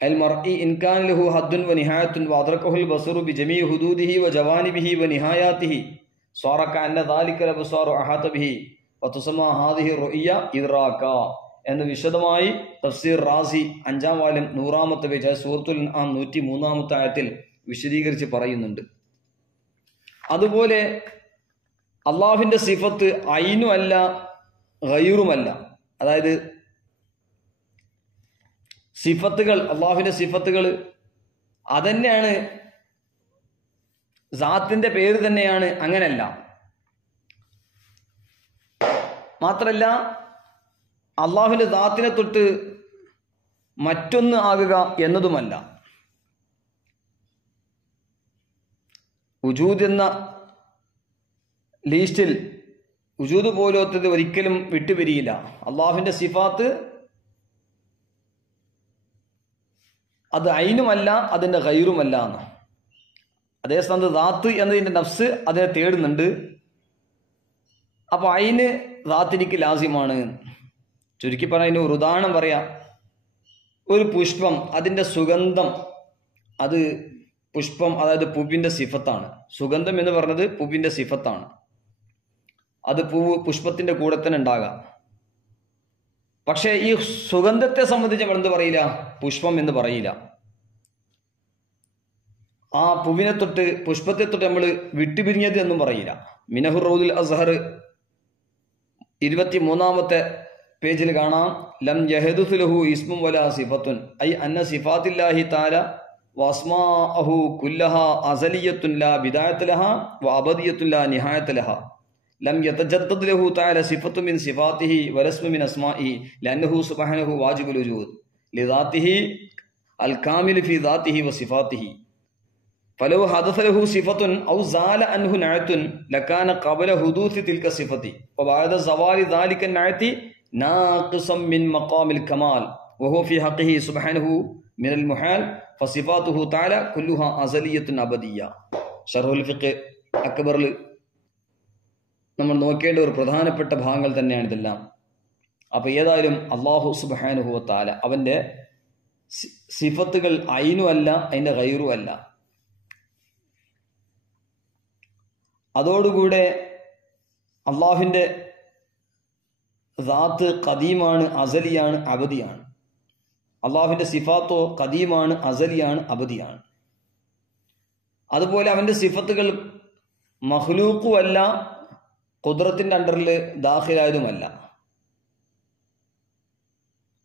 അൽ മർഇ ഇൻ കാന ലഹു ഹദ്ദുൻ വ നിഹായത്തുൻ വ അദ്റകഹുൽ ബസറു ബി ജമീഇ ഹുദൂദിഹി വ ജവാനിബിഹി വ നിഹായാതിഹി സ്വറ കഅന്ന ദാലികൽ അബ്സാറു അഹാത ബിഹി വ തുസമ്മ ഹാദിഹി റുഇയ ഇദ്റാക എന്ന് വിശദമായി തഫ്സീർ റാസി 5-ാം വാല്യം 100-ാമത്തെ പേജ് സൂറത്തുൽ അൻആം 103-ാമത്തെ ആയത്തിൽ വിശദീകരിച്ച് പറയുന്നുണ്ട്. അതുപോലെ അള്ളാഹുവിന്റെ സിഫത്ത് ഐനും അല്ല ഗൈറുമല്ല. അതായത് സിഫത്തുകൾ, അള്ളാഹുവിന്റെ സിഫത്തുകൾ അതന്നെയാണ്, സാത്തിന്റെ പേര് തന്നെയാണ്, അങ്ങനല്ല. മാത്രല്ല അള്ളാഹുവിന്റെ ദാത്തിനെ തൊട്ട് മറ്റൊന്ന് ആകുക എന്നതുമല്ല. ഉജൂദ് എന്ന ലീസ്റ്റിൽ ഉജൂദ് പോലത്തത് ഒരിക്കലും വിട്ടുപിരിയില്ല. അള്ളാഹുവിന്റെ സിഫാത്ത് അത് ഐനുമല്ല, അതിന്റെ ഗൈറുമല്ല എന്ന്. അതേസമയത്ത് ദാത്ത് എന്നതിന്റെ നഫ്സ് അതിനെ തേടുന്നുണ്ട്. അപ്പൊ ഐന് ദാത്തിനിക്ക് ലാസിമാണ്. ചുരുക്കി പറയുന്ന ഒരു ഉദാഹരണം പറയാം. ഒരു പുഷ്പം, അതിന്റെ സുഗന്ധം, അത് പുഷ്പം, അതായത് പൂവിന്റെ സിഫത്താണ്. സുഗന്ധം എന്ന് പറഞ്ഞത് പൂവിന്റെ സിഫത്താണ്. അത് പൂവ് പുഷ്പത്തിന്റെ കൂടെ തന്നെ ഉണ്ടാകാം. പക്ഷെ ഈ സുഗന്ധത്തെ സംബന്ധിച്ച് നമ്മൾ എന്ത് പറയില്ല? പുഷ്പം എന്ന് പറയില്ല. ആ പൂവിനെ തൊട്ട്, പുഷ്പത്തെ തൊട്ട് നമ്മൾ വിട്ടുപിരിഞ്ഞത് എന്നും പറയില്ല. മിനഹുർ റൗദുൽ അസ്ഹർ 23-ാമത്തെ പേജിൽ കാണാം, ലം യഹദുസ് ലഹു ഇസ്മുൻ വലാ സിഫത്തുൻ ഐ അന്ന സിഫാത്തില്ലാഹി തആല വഅസ്മാഅഹു കുല്ലഹാ അസലിയത്തുൻ ലാ ബിദായത ലഹാ വഅബദിയത്തുൻ ലാ നിഹായത ലഹാ ലം യതജദ്ദദ് ലഹു തആല സിഫത്തുൻ മിൻ സിഫാത്തിഹി വലസ്മു മിൻ അസ്മാഇഹി ലഅന്നഹു സുബ്ഹാനഹു വാജിബുൽ വജൂദ് ലിദാത്തിഹി അൽ കാമിൽ ഫി ദാത്തിഹി വസിഫാത്തിഹി ഫലൗ ഹദസ ലഹു സിഫത്തുൻ ഔ സാല അൻഹു നഅത്തുൻ ലകാന ഖബല ഹുദൂസി തിൽക സിഫത്തി വബഅദ സവാലി ദാലിക നഅതി നാഖിസം മിൻ മഖാമിൽ കമാൽ വഹു ഫി ഹഖിഹി സുബ്ഹാനഹു മിൻ അൽ മുഹാൽ ഫസിഫാത്തുഹു തആല കുല്ലുഹാ അസലിയത്തുൻ അബദിയ്യ. ശർഹുൽ ഫിഖ് അക്ബറിൽ നമ്മൾ നോക്കേണ്ട ഒരു പ്രധാനപ്പെട്ട ഭാഗങ്ങൾ തന്നെയാണ് ഇതെല്ലാം. അപ്പൊ ഏതായാലും അല്ലാഹു സുബ്ഹാനഹു വ തആല അവന്റെ സിഫത്തുകൾ ഐനും അല്ല, അതിന്റെ ഗൈറും അല്ല. അതോടുകൂടെ അള്ളാഹുവിന്റെ ദാത്ത് ഖദീമാണ്, അസലിയാണ്, അബദിയാണ്. അള്ളാഹുവിന്റെ സിഫാത്തോ ഖദീമാണ്, അസലിയാണ്, അബദിയാണ്. അതുപോലെ അവന്റെ സിഫത്തുകൾ മഖ്ലൂഖും അല്ല, ഖുദ്റത്തിന്റെ അണ്ടറിൽ ദാഖിലായതുമല്ല.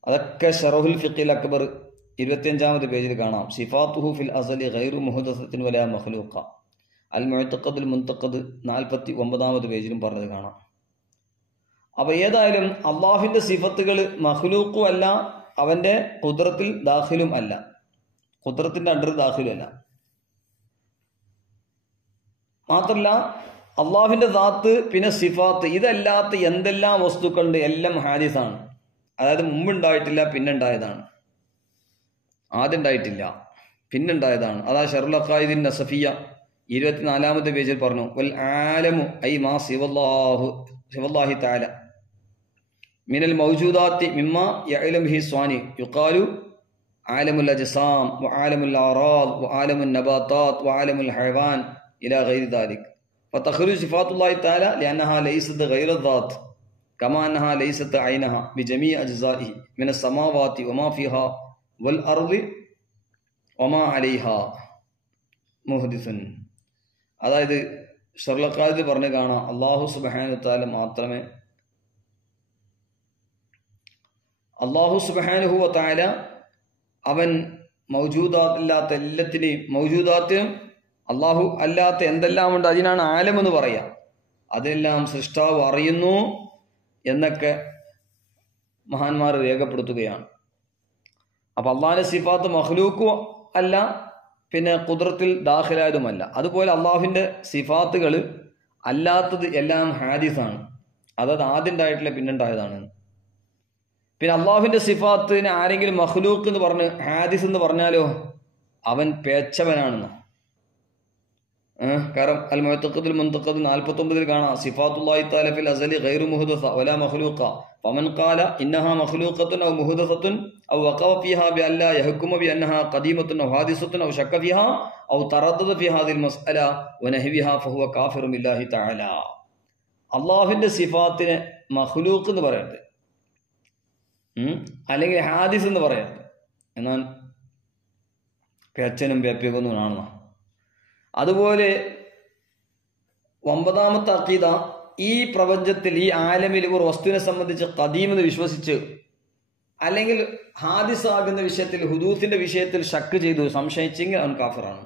അതൊക്കെ ശറഹുൽ ഫിഖിൽ അക്ബർ 25-ാമത്തെ പേജിൽ കാണാം. സിഫാത്തുഹു ഫിൽ അസലി ഗൈറു മുഹദസത്തിൻ വലാ മഖ്ലൂഖ. അൽ മുഅ്തഖദുൽ മുൻതഖദ് 49-ാമത്തെ പേജിലും പറഞ്ഞത് കാണാം. അപ്പൊ ഏതായാലും അള്ളാഹുവിന്റെ സിഫത്തുകൾ മഖ്ലൂഖും അല്ല, അവന്റെ ഖുദ്റത്തിൽ ദാഖിലും അല്ല, ഖുദ്റത്തിന്റെ അണ്ടറിൽ ദാഖിലും അല്ല. മാത്രല്ല അള്ളാഹുവിന്റെ ദാത്ത് പിന്നെ സിഫാത്ത് ഇതല്ലാത്ത എന്തെല്ലാം വസ്തുക്കളുണ്ട് എല്ലാം ഹാദിസാണ്. അതായത് മുമ്പുണ്ടായിട്ടില്ല, പിന്നുണ്ടായതാണ്. ആദ്യം ഉണ്ടായിട്ടില്ല, പിന്നുണ്ടായതാണ്. അതാ ഷർഉൽ അഖായിദിൻ നസഫിയ 24-ാമത്തെ പേജിൽ പറഞ്ഞു വൽ ആലമു ഐ മാ സിവല്ലാഹി തആല മിനൽ മൗജൂദാത്തി മിമ്മാ യഅലം ബിഹി സ്വാനി യുഖാലു ആലമുൽ അജ്സാം വആലമുൽ അറാദ് വആലമുൻ നബാതാത്ത് വആലമുൽ ഹയവാൻ ഇലാ ഗൈരി ദാലിക് ഫതഖ്റുജു സിഫാത്തുല്ലാഹി തആല ലിഅന്നഹാ ലൈസത് ഗൈറ ദാത്ത് കമാ അന്നഹാ ലൈസത് ഐനഹാ ബിജമീ അജ്സാഇഹി മിനസ് സമാവാതി വമാ ഫിഹാ വൽ അർളി വമാ അലൈഹാ മുഹദിസുൻ. അതായത് ഷർലഖാദിൽ പറഞ്ഞു കാണാം, അല്ലാഹു സുബ്ഹാനഹു വ തആല മാത്രമേ അല്ലാഹു സുബ്ഹാനഹു വ തആല അവൻ മൗജൂദാത്തില്ലാത്ത എല്ലാത്തിനെയും മൗജൂദാത്തിനും അള്ളാഹു അല്ലാത്ത എന്തെല്ലാം ഉണ്ട് അതിനാണ് ആലം എന്ന് പറയാ. അതെല്ലാം സൃഷ്ടാവ് അറിയുന്നു എന്നൊക്കെ മഹാന്മാർ രേഖപ്പെടുത്തുകയാണ്. അപ്പൊ അള്ളാഹിന്റെ സിഫാത്ത് മഖ്ലൂക്കും അല്ല, പിന്നെ ഖുദ്റത്തിൽ ദാഖിലായതുമല്ല. അതുപോലെ അള്ളാഹുവിന്റെ സിഫാത്തുകൾ അല്ലാത്തത് എല്ലാം ഹാദിസാണ്, അതത് ആദ്യം ഉണ്ടായിട്ടില്ല പിന്നുണ്ടായതാണ്. പിന്നെ അള്ളാഹുവിന്റെ സിഫാത്തിന് ആരെങ്കിലും മഖ്ലൂക്ക് എന്ന് പറഞ്ഞ് ഹാദിസ് എന്ന് പറഞ്ഞാലോ അവൻ പേച്ചവനാണെന്ന്. കാരണം അൽ മുഅ്തഖിദുൽ മുൻതഖദ് 49 കാണാം, സിഫാത്തുല്ലാഹി തആല ഫിൽ അസലി ഗൈറു മുഹ്ദസ വലാ മഖ്ലൂഖ ഫമൻ ഖാല ഇന്നഹാ മഖ്ലൂഖത്തുൻ ഔ മുഹ്ദസത്തുൻ ഔ വഖഅ ഫീഹാ ബിഅല്ലാ യഹ്കുമ ബിഅന്നഹാ ഖദീമത്തുൻ ഔ ഹാദിസത്തുൻ ഔ ശക്ക ഫീഹാ ഔ തറദ്ദദ ഫീ ഹാദിൽ മസ്അല വനഹ്വിഹാ ഫഹുവ കാഫിറുൻ ബില്ലാഹി തആല. അള്ളാഹുവിന്റെ സിഫാത്തിനെ മഖ്ലൂഖ് എന്ന് പറയരുത്, അല്ലെങ്കിൽ ഹാദിസ് എന്ന് പറയരുത്, എന്നാൽ പേച്ചനും പേപ്പിയൊന്നും കാണുന്ന. അതുപോലെ 9-ാമത്തെ അഖീദ, ഈ പ്രപഞ്ചത്തിൽ ഈ ആലമിൽ ഒരു വസ്തുവിനെ സംബന്ധിച്ച് ഖദീം എന്ന് വിശ്വസിച്ച് അല്ലെങ്കിൽ ഹാദിസ് ആകുന്ന വിഷയത്തിൽ ഹുദൂസിന്റെ വിഷയത്തിൽ ശക്ക് ചെയ്തു സംശയിച്ചെങ്കിൽ അവൻ കാഫിറാണ്,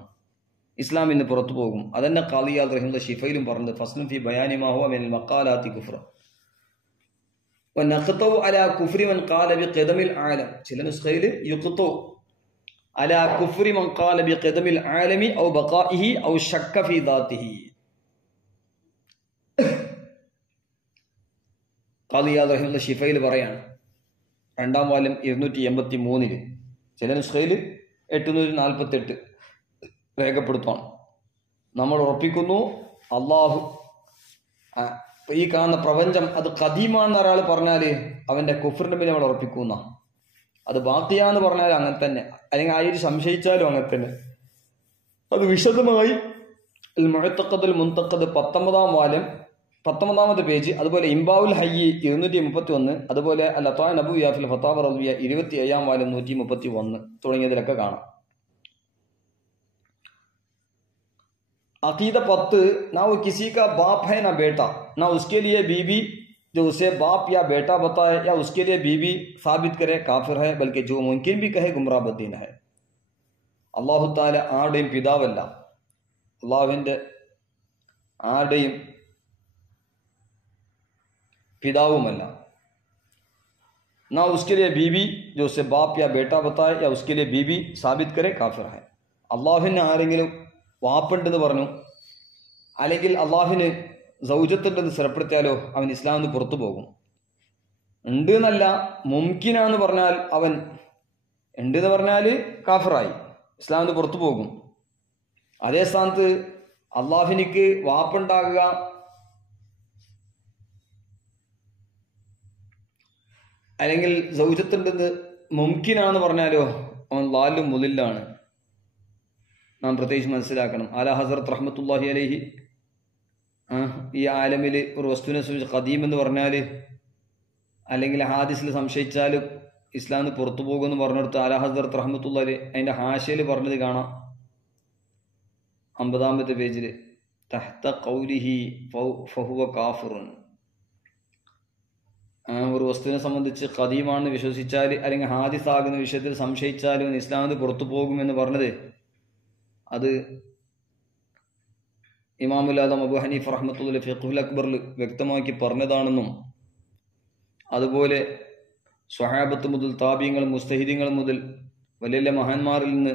ഇസ്ലാമിൽ നിന്ന് പുറത്തു പോകും. അതന്നെ ഖാദി ഇയാദ് റഹിമഹുല്ലാഹ് ഷിഫയിലും പറഞ്ഞത്, ഫസ്ലുൻ ഫി ബയാനി മാ ഹുവ മിനൽ മഖാലാത്തി കുഫ്ർ വനഖ്തഉ അലാ കുഫ്രി മൻ ഖാല ബിഖദമിൽ ആലം. ചില നുസ്ഖയിൽ യുഖ്തഉ അലാ കുഫ്രി മൻ ഖാല ബിഖദമിൽ ആലമി ഔ ബഖാഇഹി ഔ ശക്ക ഫീ ദാതിഹി. ഖാദി ഇയാദ് റഹിമഹുല്ലാഹ് ഷിഫയിൽ പറയാണ്, 2-ാം വാല്യം 283, ചില നുസ്ഖയിൽ 848 രേഖപ്പെടുത്താണ്. നമ്മൾ ഉറപ്പിക്കുന്നു അള്ളാഹു ഈ കാണുന്ന പ്രപഞ്ചം അത് ഖദീമാണെന്ന് ഒരാൾ പറഞ്ഞാല് അവന്റെ കുഫറിന്റെ മേലെ നമ്മൾ ഉറപ്പിക്കുന്ന, അത് ബാത്തിയാന്ന് പറഞ്ഞാൽ അങ്ങനെ തന്നെ, അല്ലെങ്കിൽ ആയിട്ട് സംശയിച്ചാലും അങ്ങനെ തന്നെ. അത് വിശദമായി മുഅ്തഖദുൽ മുൻതഖദ് 19-ാം വാല്യം 19-ാമത്തെ പേജ്, അതുപോലെ ഇംബാഉൽ ഹയ്യി 231, അതുപോലെ അൽ-അത്വാ നബവിയ്യ ഫിൽ ഫതാവ റളിയ 27-ാം വാല്യം 131 തുടങ്ങിയതിലൊക്കെ കാണാം. अकीदा 10, ना वो किसी का बाप है ना बेटा, ना उसके लिए बीवी जो उसे बाप या बेटा बताए या उसके लिए बीवी साबित करे काफिर है, बल्कि जो मुमकिन भी कहे गुमराह बदीन है. അള്ളാഹു താല ആരുടെയും പിതാവല്ല, അള്ളാഹുവിൻ്റെ ആരുടെയും പിതാവുമല്ല. ना उसके लिए बीवी जो उसे बाप या बेटा बताए या उसके लिए बीवी साबित करे काफिर है. അള്ളാഹുവിന് ആരെങ്കിലും വാപ്പുണ്ടെന്ന് പറഞ്ഞു അല്ലെങ്കിൽ അള്ളാഹുവിന് സൗജത്തുണ്ടെന്ന് സ്ഥിരപ്പെടുത്തിയാലോ അവൻ ഇസ്ലാമിൽ നിന്ന് പുറത്തു പോകും. ഉണ്ട് എന്നല്ല, മുംകിനാന്ന് പറഞ്ഞാൽ അവൻ ഉണ്ട് എന്ന് പറഞ്ഞാൽ കാഫിറായി, ഇസ്ലാമിൽ നിന്ന് പുറത്തു പോകും. അതേ സ്ഥാനത്ത് അള്ളാഹുവിനിക്ക് വാപ്പുണ്ടാകുക അല്ലെങ്കിൽ സൗജത്തുണ്ടെന്ന് മുംകിനാന്ന് പറഞ്ഞാലോ അവൻ ലാലും മുലില്ലാണ്. നാം പ്രത്യേകിച്ച് മനസ്സിലാക്കണം. ആല ഹസ്രത്ത് റഹ്മത്തുള്ളാഹി അലൈഹി ഈ ആലമിൽ ഒരു വസ്തുവിനെ സംബന്ധിച്ച് ഖദീം എന്ന് പറഞ്ഞാൽ അല്ലെങ്കിൽ ഹാദിസിൽ സംശയിച്ചാലും ഇസ്ലാമിന് പുറത്തു പോകുമെന്ന് പറഞ്ഞെടുത്ത് ആല ഹസ്രത്ത് റഹ്മത്തുള്ളാഹി അതിൻ്റെ ഹാഷയിൽ പറഞ്ഞത് കാണാം 50-ാമത്തെ പേജിൽ, തഹ്ത ഖൗലിഹി ഫഹുവ കാഫിറുൻ. ഒരു വസ്തുവിനെ സംബന്ധിച്ച് ഖദീമാണെന്ന് വിശ്വസിച്ചാൽ അല്ലെങ്കിൽ ഹാദിസ് ആകുന്ന വിഷയത്തിൽ സംശയിച്ചാലും ഇസ്ലാമിന് പുറത്തു പോകുമെന്ന് പറഞ്ഞത് അത് ഇമാമുൽ ആദം അബൂ ഹനീഫ റഹ്മത്തുള്ളാഹി ഫിഖ്ഹുൽ അക്ബറിൽ വ്യക്തമാക്കി പറഞ്ഞതാണെന്നും അതുപോലെ സ്വഹാബത്ത് മുതൽ താബീങ്ങൾ മുസ്തഹിദീങ്ങൾ മുതൽ വലിയ മഹാന്മാരിൽ നിന്ന്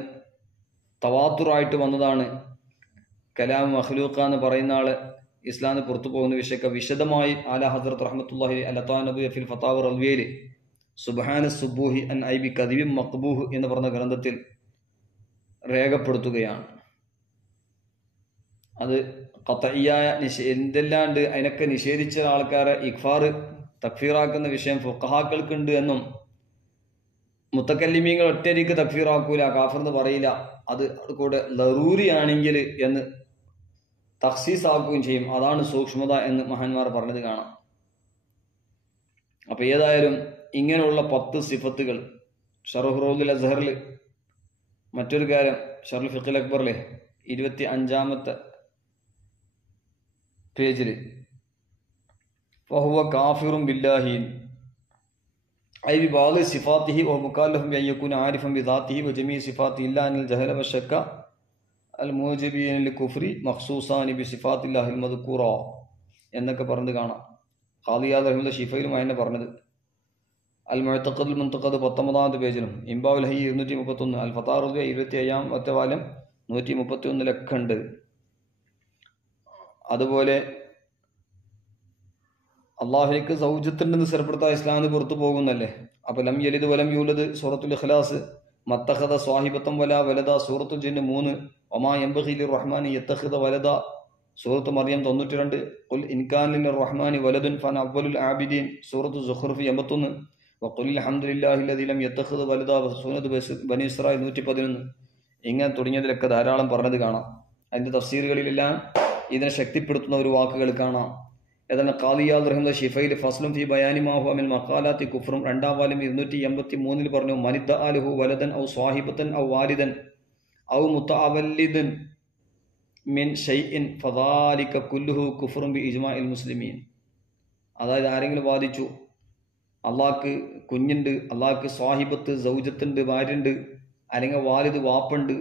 തവാത്തുറായിട്ട് വന്നതാണ് കലാം മഖ്ലൂഖ എന്ന് പറയുന്ന ആള് ഇസ്ലാമിന് പുറത്തു പോകുന്ന വിഷയമൊക്കെ വിശദമായി ആല ഹസ്രത്ത് റഹ്മത്തുള്ളാഹി അൽ-അത്വാ നബവിയ്യ ഫിൽ ഫതാവ റളിയയിൽ സുബ്ഹാന സുബ്ബൂഹി അൻ ഐബി കദിബിൻ മഖ്ബൂഹ് എന്ന് പറഞ്ഞ ഗ്രന്ഥത്തിൽ രേഖപ്പെടുത്തുകയാണ്. അത് ഖത്ഈയായ എന്തെല്ലാണ്ട് അതിനൊക്കെ നിഷേധിച്ച ആൾക്കാരെ ഇഖ്ഫാർ തക്ഫീറാക്കുന്ന വിഷയം ഫുഖഹാക്കൾക്കുണ്ട് എന്നും മുത്തക്കല്ലിമീങ്ങൾ ഒറ്റയ്ക്ക് തക്ഫീറാക്കൂല, കാഫിർ എന്ന് പറയില്ല, അത് കൂടെ ലറൂരിയാണെങ്കിൽ എന്ന് തഖ്സീസ് ആക്കുകയും ചെയ്യും. അതാണ് സൂക്ഷ്മത എന്ന് മഹാന്മാർ പറഞ്ഞത് കാണാം. അപ്പൊ ഏതായാലും ഇങ്ങനെയുള്ള 10 സിഫത്തുകൾ ഷറഹ് റൗദുൽ അസ്ഹറിൽ മറ്റൊരു കാര്യം ഷറഹുൽ ഫിഖ്ഹുൽ അക്ബറിലെ 25-ാമത്തെ പേജിൽ ഫഹുവ കാഫിറുൻ ബില്ലാഹി ഐ ബിബഅദി സിഫാത്തിഹി വ മുകല്ലഫുൻ ബി അൻ യകൂന ആരിഫൻ ബിദാത്തിഹി വ ജമീഇ സിഫാത്തി ഇല്ലാ അനിൽ ജഹല വശക്ക അൽ മൂജിബീന ലിൽ കുഫ്രി മഖ്സൂസാനി ബി സിഫാത്തില്ലാഹിൽ മദ്കൂറ എന്നൊക്കെ പറഞ്ഞത് കാണാം. ഖാദി ഇയാദ് റഹിമത്തുള്ളാഹി ഷിഫയിലും അങ്ങനെ പറഞ്ഞത്. അൽ മുഅ്തഖദുൽ മുൻതഖദ് 19-ാമത്തെ പേജിലും ഇംബാഉൽ ഹയ്യ് 231, അൽ ഫതാറുൽ 25-ാമത്തെ വാല്യം 131 ഉണ്ട്. അതുപോലെ അള്ളാഹുലേക്ക് സൗജത്തുണ്ടെന്ന് സ്ഥിരപ്പെടുത്താൻ ഇസ്ലാമിന് പുറത്തു പോകുന്നല്ലേ. അപ്പൊ ലം യലിദ് വലം യൂലദ് സൂറത്തുൽ ഇഖ്ലാസ്, മത്തഖദ സ്വാഹിബത്തൻ വലാ വലദ സൂറത്തുൽ ജിന്ന് 3, വമാ യംബഗി ലിർറഹ്മാനി യത്തഖിദ വലദ സൂറത്ത് മറിയം 92, ഖുൽ ഇൻ കാന ലിർറഹ്മാനി വലദുൻ ഫഅന അവ്വലുൽ ആബിദീൻ സൂറത്തു സുഖ്റുഫ് 81, വഖുൽ അൽഹംദുലില്ലാഹി അല്ലദീ ലം യത്തഖിദ വലദ സൂറത്ത് ബനി ഇസ്രായീൽ 111. ഇങ്ങനെ തുടങ്ങിയതിലൊക്കെ ധാരാളം പറഞ്ഞത് കാണാം. അതിന്റെ തഫ്സീറുകളിലെല്ലാം ഇതിനെ ശക്തിപ്പെടുത്തുന്ന ഒരു വാക്കുകൾ കാണാം. ഏതാണ് ഖാദി ഇയാദ് റഹിമത്തുള്ളാഹി ഷിഫയിൽ ഫസ്ലും ഫി ബയാനി മാ ഹുവ മിൻ മഖാലാത്തി കുഫ്റും 2-ാം വാല്യം 283 പറഞ്ഞു, മനിദ അലഹു വലദൻ ഔ സ്വാഹിബത്തൻ ഔ വാലിദൻ ഔ മുതഅവല്ലിദൻ മിൻ ഷൈഇൻ ഫദാലിക കുല്ലുഹു കുഫ്റുൻ ബി ഇജ്മാഇൽ മുസ്ലിമീൻ. അതായത് ആരെങ്കിലും വാദിച്ചു അള്ളാഹ്ക്ക് കുഞ്ഞുണ്ട്, അള്ളാഹ്ക്ക് സ്വാഹിബത്ത് സൗജത്തുണ്ട്, ഭാര്യയുണ്ട്, അല്ലെങ്കിൽ വാലിദ് വാപ്പുണ്ട്,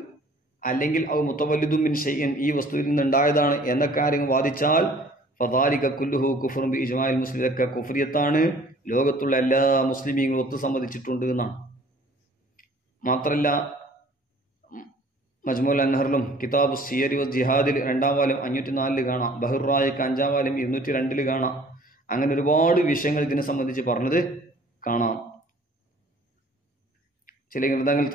അല്ലെങ്കിൽ ഔ മുതവല്ലിദുൻ മിൻ ഷൈഇൻ ഈ വസ്തുവിൽ നിന്ന് ഉണ്ടായതാണ് എന്നൊക്കെ ആരെങ്കിലും വാദിച്ചാൽ ഫദാലിക കുല്ലുഹു കുഫ്റുൻ ബി ഇജ്മാഇൽ മുസ്ലിമീൻ, ഇതൊക്കെ കുഫ്രിയത്താണ്, ലോകത്തുള്ള എല്ലാ മുസ്ലിമീങ്ങളും ഒത്തു സമ്മതിച്ചിട്ടുണ്ട് എന്നാണ്. മാത്രല്ല മജ്മുൽ അൻഹറിലും കിതാബ് സിയരി വ ജിഹാദിൽ 2-ാം വാല്യം 504 കാണാം, ബഹുറായിക്ക് 5-ാം വാല്യം 202 കാണാം. അങ്ങനെ ഒരുപാട് വിഷയങ്ങൾ ഇതിനെ സംബന്ധിച്ച് പറഞ്ഞത് കാണാം. ചില ഗ്രന്ഥങ്ങൾ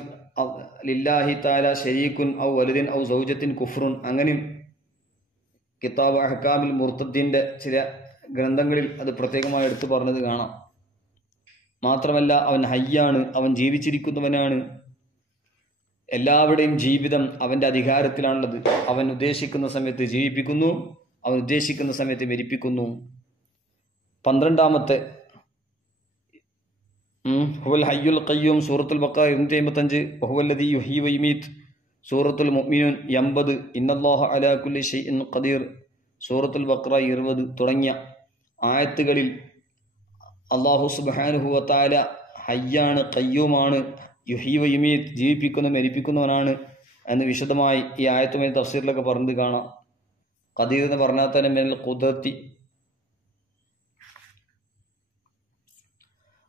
ലില്ലാഹി തആല ശരീകുൻ ഔ വലദിൻ ഔ സൗജത്തിൻ കുഫ്റുൻ, അങ്ങനെയും കിതാബ് അഹ്കാമിൽ മുർത്തദ്ദീന്റെ ചില ഗ്രന്ഥങ്ങളിൽ അത് പ്രത്യേകമായി എടുത്തു പറഞ്ഞത് കാണാം. മാത്രമല്ല അവൻ ഹയ്യാണ്, അവൻ ജീവിച്ചിരിക്കുന്നവനാണ്, എല്ലാവരുടെയും ജീവിതം അവന്റെ അധികാരത്തിലാണുള്ളത്. അവൻ ഉദ്ദേശിക്കുന്ന സമയത്ത് ജീവിപ്പിക്കുന്നു, അവൻ ഉദ്ദേശിക്കുന്ന സമയത്ത് മരിപ്പിക്കുന്നു. 12-ാമത്തെ ഹുവൽ ഹയ്യുൽ ഖയ്യൂം സൂറത്തുൽ ബഖറ 285, വഹുവല്ലദീ യുഹ്യീ വയുമീത് സൂറത്തുൽ മുഅ്മിനൂൻ 80, ഇന്നല്ലാഹ അലാ കുല്ലി ഷൈഇൻ ഖദീർ സൂറത്തുൽ ബഖറ 20 തുടങ്ങിയ ആയത്തുകളിൽ അല്ലാഹു സുബ്ഹാനഹു വ തആല ഹയ്യാണ്, ഖയ്യൂമാണ്, യുഹ്യീ വയുമീത് ജീവിപ്പിക്കുന്ന മരിപ്പിക്കുന്നവനാണ് എന്ന് വിശദമായി ഈ ആയത്തുമായി തഫ്സീറിലൊക്കെ പറഞ്ഞത് കാണാം. ഖദീർ എന്ന് പറഞ്ഞാൽ തന്നെ മിനൽ ഖുദ്റത്തി.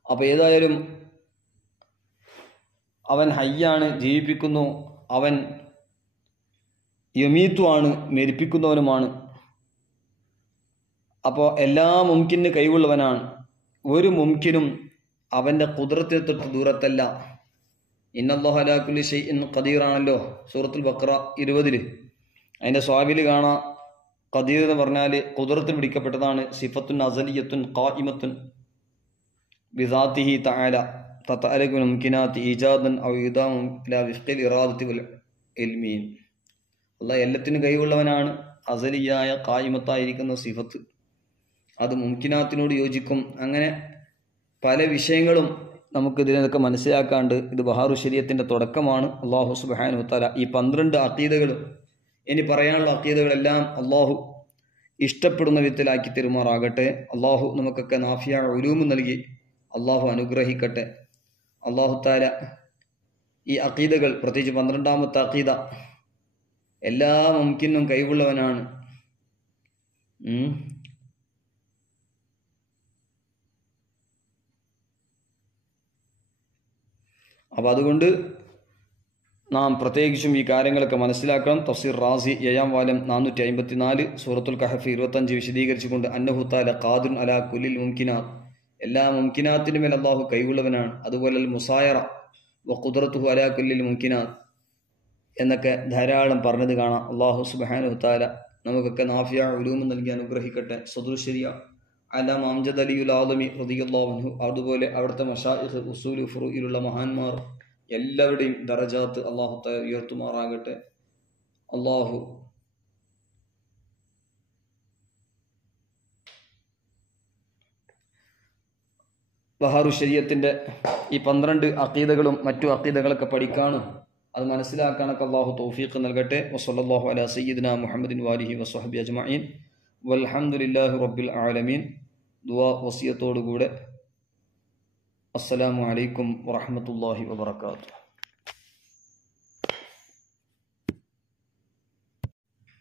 അപ്പൊ ഏതായാലും അവൻ ഹയ്യാണ്, ജീവിപ്പിക്കുന്നു, അവൻ യമീത്തുമാണ്, മരിപ്പിക്കുന്നവനുമാണ്. അപ്പോൾ എല്ലാ മുംകിന് കഴിവുള്ളവനാണ്. ഒരു മുംകിനും അവന്റെ ഖുദ്റത്തിൽ തൊട്ട് ദൂരത്തല്ല. ഇന്നല്ലാഹു അലാ കുല്ലി ഷൈഇൻ ഖദീർ ആണല്ലോ സൂറത്തുൽ ബഖറ 20. അതിന്റെ സ്വാബിൽ കാണാം ഖദീർ എന്ന് പറഞ്ഞാൽ ഖുദ്റത്തിൽ പിടിക്കപ്പെട്ടതാണ്. സിഫത്തുൻ അസലിയത്തുൻ ഖായിമത്തുൻ ബിദാത്തിഹി തആല തതഅലഖു മുംകിനാത്തി ഈജാദൻ ഔ ഇദാമുൻ ലാ വിഫ്ഖിൽ ഇറാദത്തി വൽ ഇൽമീൻ. അല്ലാഹ് എല്ലാത്തിനും കഴിവുള്ളവനാണ്. അസലിയായ ഖായിമത്തായിരിക്കുന്ന സിഫത്ത് അത് മുംകിനാത്തിനോട് യോജിക്കും. അങ്ങനെ പല വിഷയങ്ങളും നമുക്ക് ഇതിനൊക്കെ മനസ്സിലാക്കാണ്ട്. ഇത് ബഹാറു ശരീഅത്തിന്റെ തുടക്കമാണ്. അല്ലാഹു സുബ്ഹാനഹു വ തആല ഈ 12 അഖീദകളും ഇനി പറയാനുള്ള അഖീദകളെല്ലാം അല്ലാഹു ഇഷ്ടപ്പെടുന്ന വിധത്തിലാക്കി തരുമാറാകട്ടെ. അല്ലാഹു നമുക്കൊക്കെ നാഫിയ ഉലൂം നൽകി അല്ലാഹു അനുഗ്രഹിക്കട്ടെ. അല്ലാഹു തആല ഈ അഖീദകൾ, പ്രത്യേകിച്ച് 12-ാമത്തെ അഖീദ, എല്ലാ മുംകിനും കഴിവുള്ളവനാണ്. അപ്പൊ അതുകൊണ്ട് നാം പ്രത്യേകിച്ചും ഈ കാര്യങ്ങളൊക്കെ മനസ്സിലാക്കണം. തഫ്സീർ റാസി 7-ാം വാല്യം 454 സൂറത്തുൽ കഹഫ് 25 വിശദീകരിച്ചുകൊണ്ട് അന്നഹു തആല ഖാദിറുൻ അലാ കുല്ലിൽ മുംകിനാത്ത്, എല്ലാ മുംകിനാത്തിനും മേൽ അല്ലാഹു കഴിവുള്ളവനാണ്. അതുപോലെ മുസായറ വ ഖുദ്റത്തുഹു അലാ കുല്ലിൽ മുംകിനാത്ത് എന്നൊക്കെ ധാരാളം പറഞ്ഞത് കാണാം. അല്ലാഹു സുബ്ഹാനഹു തആല നമുക്കൊക്കെ നാഫിയ ഉലൂം നൽകി അനുഗ്രഹിക്കട്ടെ. സദ്റുൽ ശരിയ അല്ലാമ അംജദ് അലിയുൽ ആദമി റളിയല്ലാഹു അൻഹു, അതുപോലെ അവിടുത്തെ മശായിഖ്, ഉസൂൽ ഫുറൂഇലുള്ള മഹാന്മാർ എല്ലാവരുടെയും ദറജാത്ത് അല്ലാഹു തആല ഉയർത്തുമാറാകട്ടെ. അല്ലാഹു ബഹാറു ശരീഅത്തിന്റെ ഈ 12 അഖീദകളും മറ്റു അഖീദകളൊക്കെ പഠിക്കാനും അത് മനസ്സിലാക്കാനൊക്കെ അല്ലാഹു തൗഫീഖ് നൽകട്ടെ. വസല്ലല്ലാഹു അലാ സയ്യിദിനാ മുഹമ്മദിൻ വാലിഹി വസ്വഹബി അജ്മഈൻ വൽഹംദുലില്ലാഹി റബ്ബിൽ ആലമീൻ. ദുആ വസിയത്തോടുകൂടെ അസ്സലാമു അലൈക്കും വറഹ്മത്തുള്ളാഹി വബറകാതുഹു.